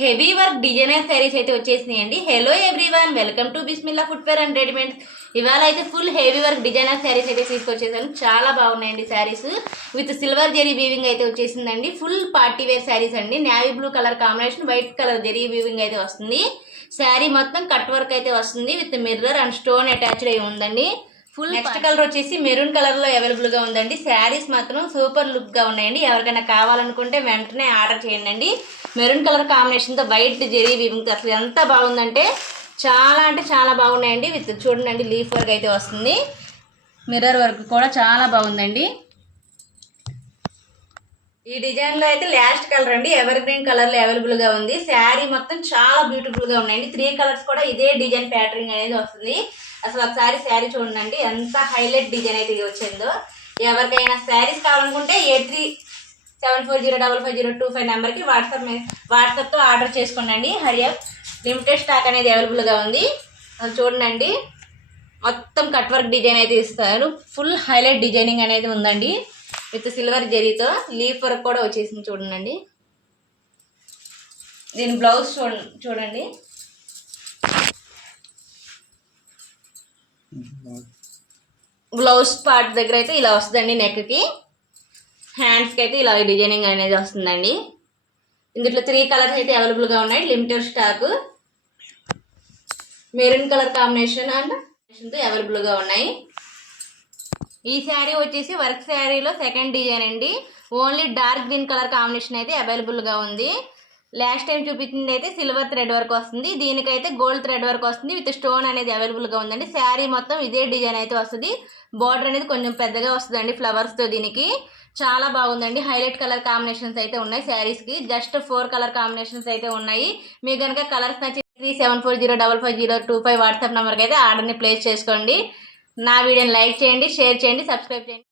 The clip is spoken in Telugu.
హెవీ వర్క్ డిజైనర్ శారీస్ అయితే వచ్చేసినాయండి. Hello everyone, welcome to Bismillah footwear and readymades. ఇవాళ అయితే full heavy work designer saris అయితే తీసుకొచ్చేసాను. చాలా బాగున్నాయండి saris. With silver zari weaving అయితే వచ్చేసిందండి. ఫుల్ పార్టీ వేర్ శారీస్ అండి. Navy blue colour combination, white colour zari weaving అయితే వస్తుంది. శారీ మొత్తం కట్ వర్క్ అయితే వస్తుంది. With mirror and stone attached అయి ఉందండి. ఫుల్ నెక్స్ట్ కలర్ వచ్చేసి మెరూన్ కలర్ లో అవైలబుల్ గా ఉందండి. శారీస్ మాత్రం సూపర్ లుక్ గా ఉన్నాయండి. ఎవరికైనా కావాలనుకుంటే వెంటనే ఆర్డర్ చేయండి. మెరూన్ కలర్ కాంబినేషన్ తో వైట్ జెరీ వీవింగ్ అసలు ఎంత బాగుందంటే చాలా బాగున్నాయండి. విత్ చూడండి లీఫ్ వర్క్ అయితే వస్తుంది. మిర్రర్ వర్క్ కూడా చాలా బాగుందండి. ఈ డిజైన్ లో అయితే లాస్ట్ కలర్ అండి, ఎవర్ గ్రీన్ కలర్ లో అవైలబుల్ గా ఉంది. శారీ మొత్తం చాలా బ్యూటిఫుల్ గా ఉన్నాయండి. 3 కలర్స్ కూడా ఇదే డిజైన్ ప్యాటర్న్ అనేది వస్తుంది. అసలు ఒకసారి శారీ చూడండి ఎంత హైలైట్ డిజైన్ అయితే వచ్చిందో. ఎవరికైనా శారీస్ కావాలనుకుంటే 8374055025 నెంబర్కి వాట్సాప్తో ఆర్డర్ చేసుకోండి. హరియప్ లిమిటెడ్ స్టాక్ అనేది అవైలబుల్గా ఉంది. అది చూడండి మొత్తం కట్ వర్క్ డిజైన్ అయితే ఇస్తారు. ఫుల్ హైలైట్ డిజైనింగ్ అనేది ఉందండి. విత్ సిల్వర్ జరీతో లీఫ్ వర్క్ కూడా వచ్చేసింది చూడండి. దీని బ్లౌజ్ చూడండి. బ్లౌజ్ పార్ట్ దగ్గర అయితే ఇలా వస్తుందండి. నెక్కి హ్యాండ్స్కి అయితే ఇలా డిజైనింగ్ అనేది వస్తుందండి. ఇందులో 3 కలర్స్ అయితే అవైలబుల్గా ఉన్నాయి. Limited stock maroon colour combination and అవైలబుల్గా ఉన్నాయి. ఈ శారీ వచ్చేసి వర్క్ శారీలో సెకండ్ డిజైన్ అండి. Only dark green colour combination అయితే అవైలబుల్గా ఉంది. లాస్ట్ టైం చూపించింది అయితే సిల్వర్ థ్రెడ్ వర్క్ వస్తుంది. దీనికైతే గోల్డ్ థ్రెడ్ వర్క్ వస్తుంది. విత్ స్టోన్ అనేది అవైలబుల్గా ఉందండి. శారీ మొత్తం ఇదే డిజైన్ అయితే వస్తుంది. బార్డర్ అనేది కొంచెం పెద్దగా వస్తుందండి ఫ్లవర్స్తో. దీనికి చాలా బాగుందండి. హైలైట్ కలర్ కాంబినేషన్స్ అయితే ఉన్నాయి శారీస్కి. జస్ట్ 4 కలర్ కాంబినేషన్స్ అయితే ఉన్నాయి. మీకు కనుక కలర్స్ నచ్చి 3740555025 వాట్సాప్ నెంబర్కి అయితే ఆర్డర్ని ప్లేస్ చేసుకోండి. నా వీడియోని లైక్ చేయండి, షేర్ చేయండి, సబ్స్క్రైబ్ చేయండి.